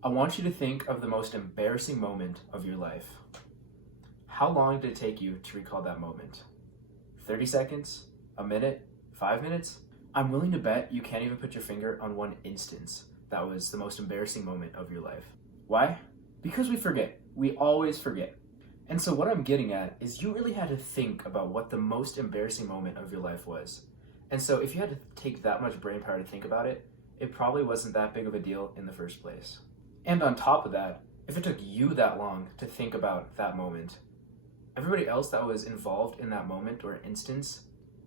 I want you to think of the most embarrassing moment of your life. How long did it take you to recall that moment? 30 seconds? A minute? 5 minutes? I'm willing to bet you can't even put your finger on one instance that was the most embarrassing moment of your life. Why? Because we forget. We always forget. And so what I'm getting at is you really had to think about what the most embarrassing moment of your life was. And so if you had to take that much brain power to think about it, it probably wasn't that big of a deal in the first place. And on top of that, if it took you that long to think about that moment, everybody else that was involved in that moment or instance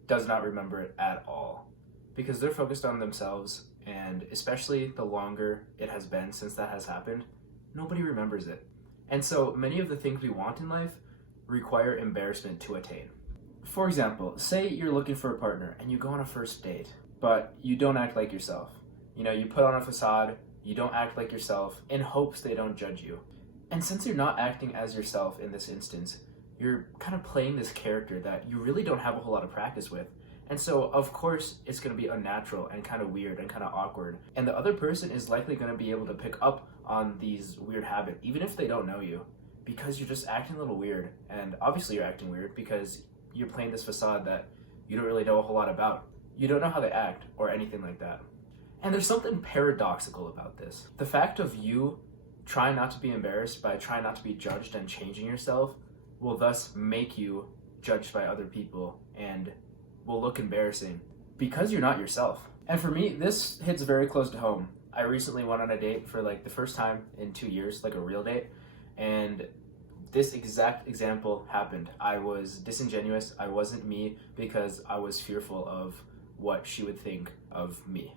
does not remember it at all because they're focused on themselves, and especially the longer it has been since that has happened, nobody remembers it. And so many of the things we want in life require embarrassment to attain. For example, say you're looking for a partner and you go on a first date, but you don't act like yourself. You put on a facade, you don't act like yourself in hopes they don't judge you. And since you're not acting as yourself in this instance, you're kind of playing this character that you really don't have a whole lot of practice with. And so, of course, it's going to be unnatural and kind of weird and kind of awkward. And the other person is likely going to be able to pick up on these weird habits, even if they don't know you, because you're just acting a little weird. And obviously you're acting weird because you're playing this facade that you don't really know a whole lot about. You don't know how they act or anything like that. And there's something paradoxical about this. The fact of you trying not to be embarrassed by trying not to be judged and changing yourself will thus make you judged by other people and will look embarrassing because you're not yourself. And for me, this hits very close to home. I recently went on a date for the first time in 2 years, a real date, and this exact example happened. I was disingenuous. I wasn't me because I was fearful of what she would think of me.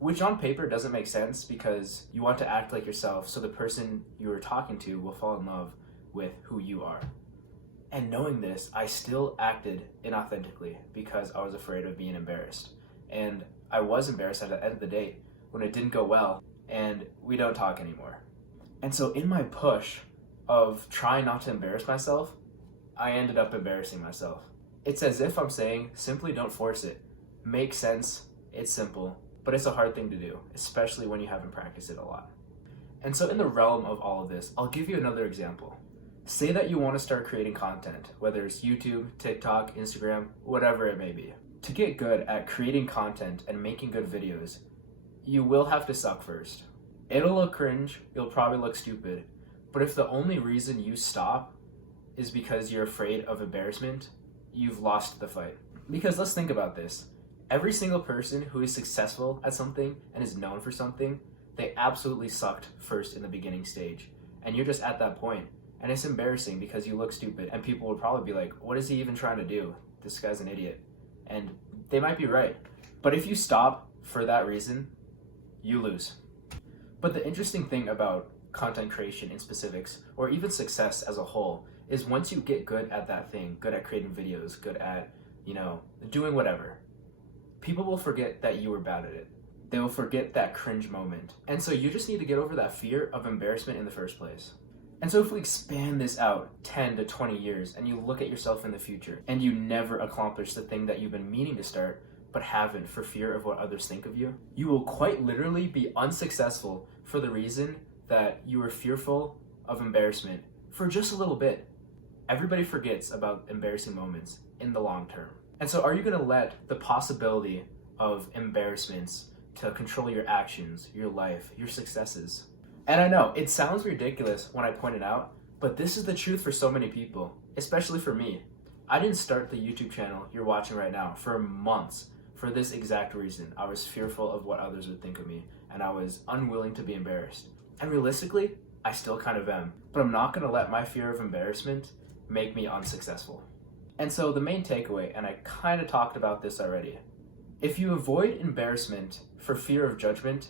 Which on paper doesn't make sense because you want to act like yourself so the person you are talking to will fall in love with who you are. And knowing this, I still acted inauthentically because I was afraid of being embarrassed. And I was embarrassed at the end of the date when it didn't go well and we don't talk anymore. And so in my push of trying not to embarrass myself, I ended up embarrassing myself. It's as if I'm saying, simply don't force it. Makes sense, it's simple, but it's a hard thing to do, especially when you haven't practiced it a lot. And so in the realm of all of this, I'll give you another example. Say that you want to start creating content, whether it's YouTube, TikTok, Instagram, whatever it may be. To get good at creating content and making good videos, you will have to suck first. It'll look cringe, you'll probably look stupid, but if the only reason you stop is because you're afraid of embarrassment, you've lost the fight. Because let's think about this. Every single person who is successful at something and is known for something, they absolutely sucked first in the beginning stage. And you're just at that point. And it's embarrassing because you look stupid and people would probably be like, what is he even trying to do? This guy's an idiot. And they might be right. But if you stop for that reason, you lose. But the interesting thing about content creation in specifics, or even success as a whole, is once you get good at that thing, good at creating videos, good at, doing whatever, people will forget that you were bad at it. They will forget that cringe moment. And so you just need to get over that fear of embarrassment in the first place. And so if we expand this out 10 to 20 years and you look at yourself in the future and you never accomplish the thing that you've been meaning to start but haven't for fear of what others think of you, you will quite literally be unsuccessful for the reason that you were fearful of embarrassment for just a little bit. Everybody forgets about embarrassing moments in the long term. And so are you going to let the possibility of embarrassments to control your actions, your life, your successes? And I know, it sounds ridiculous when I point it out, but this is the truth for so many people, especially for me. I didn't start the YouTube channel you're watching right now for months for this exact reason. I was fearful of what others would think of me, and I was unwilling to be embarrassed. And realistically, I still kind of am, but I'm not gonna let my fear of embarrassment make me unsuccessful. And so the main takeaway, and I kind of talked about this already, if you avoid embarrassment for fear of judgment,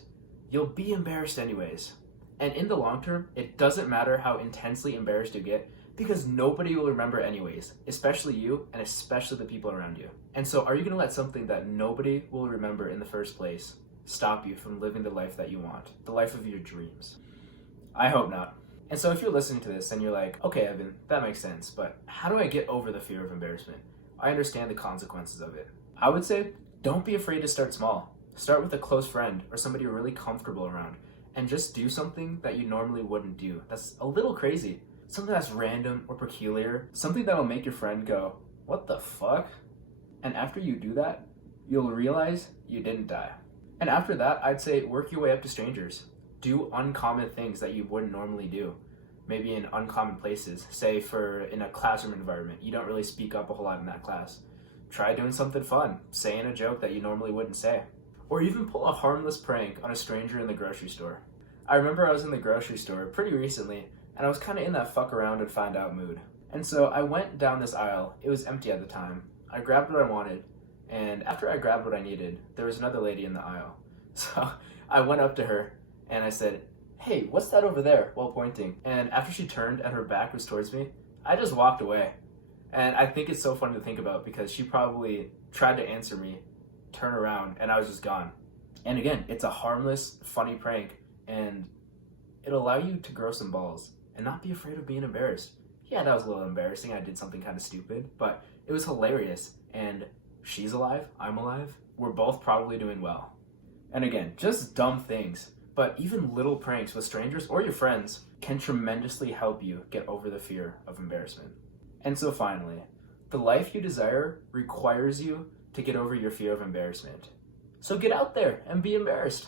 you'll be embarrassed anyways. And in the long term, it doesn't matter how intensely embarrassed you get because nobody will remember anyways, especially you and especially the people around you. And so are you gonna let something that nobody will remember in the first place stop you from living the life that you want, the life of your dreams? I hope not. And so if you're listening to this and you're like, okay, Evan, that makes sense, but how do I get over the fear of embarrassment? I understand the consequences of it. I would say, don't be afraid to start small. Start with a close friend or somebody you're really comfortable around and just do something that you normally wouldn't do. That's a little crazy. Something that's random or peculiar, something that'll make your friend go, "What the fuck?" And after you do that, you'll realize you didn't die. And after that, I'd say work your way up to strangers. Do uncommon things that you wouldn't normally do. Maybe in uncommon places. Say in a classroom environment, you don't really speak up a whole lot in that class. Try doing something fun, saying a joke that you normally wouldn't say. Or even pull a harmless prank on a stranger in the grocery store. I remember I was in the grocery store pretty recently, and I was kind of in that fuck around and find out mood. And so I went down this aisle. It was empty at the time. I grabbed what I wanted, and after I grabbed what I needed, there was another lady in the aisle. So I went up to her and I said, "Hey, what's that over there?" while pointing. And after she turned and her back was towards me, I just walked away. And I think it's so fun to think about because she probably tried to answer me, turn around, and I was just gone. And again, it's a harmless, funny prank, and it'll allow you to grow some balls and not be afraid of being embarrassed. Yeah, that was a little embarrassing. I did something kind of stupid, but it was hilarious. And she's alive, I'm alive. We're both probably doing well. And again, just dumb things, but even little pranks with strangers or your friends can tremendously help you get over the fear of embarrassment. And so finally, the life you desire requires you to get over your fear of embarrassment. So get out there and be embarrassed.